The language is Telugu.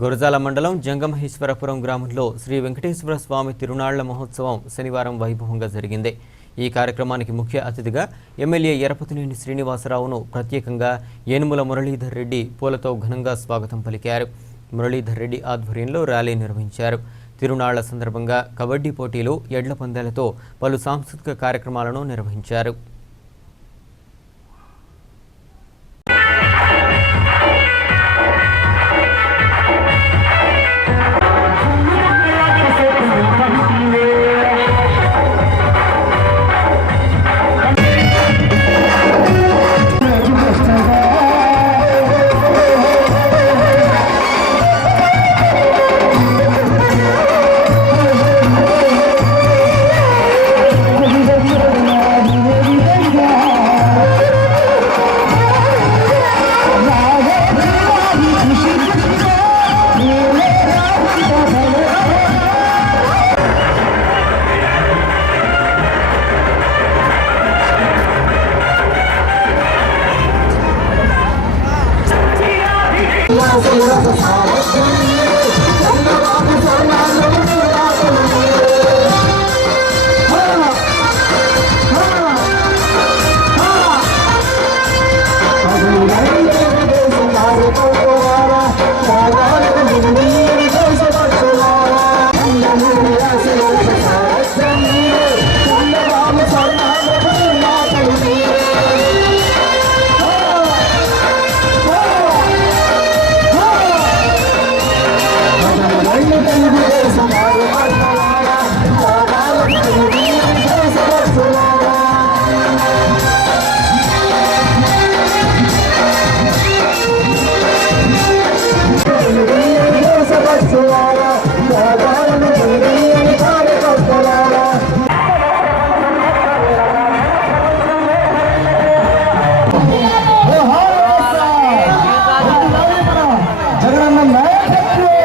గురజాల మండలం జంగమహేశ్వరపురం గ్రామంలో శ్రీ వెంకటేశ్వర స్వామి తిరునాళ్ళ మహోత్సవం శనివారం వైభవంగా జరిగింది. ఈ కార్యక్రమానికి ముఖ్య అతిథిగా ఎమ్మెల్యే ఎరపతినేని శ్రీనివాసరావును ప్రత్యేకంగా ఏనుముల మురళీధర్ రెడ్డి పూలతో ఘనంగా స్వాగతం పలికారు. మురళీధర్ రెడ్డి ఆధ్వర్యంలో ర్యాలీ నిర్వహించారు. తిరునాళ్ళ సందర్భంగా కబడ్డీ పోటీలు ఎడ్ల పందాలతో పలు సాంస్కృతిక కార్యక్రమాలను నిర్వహించారు. Ternyata. Thank you.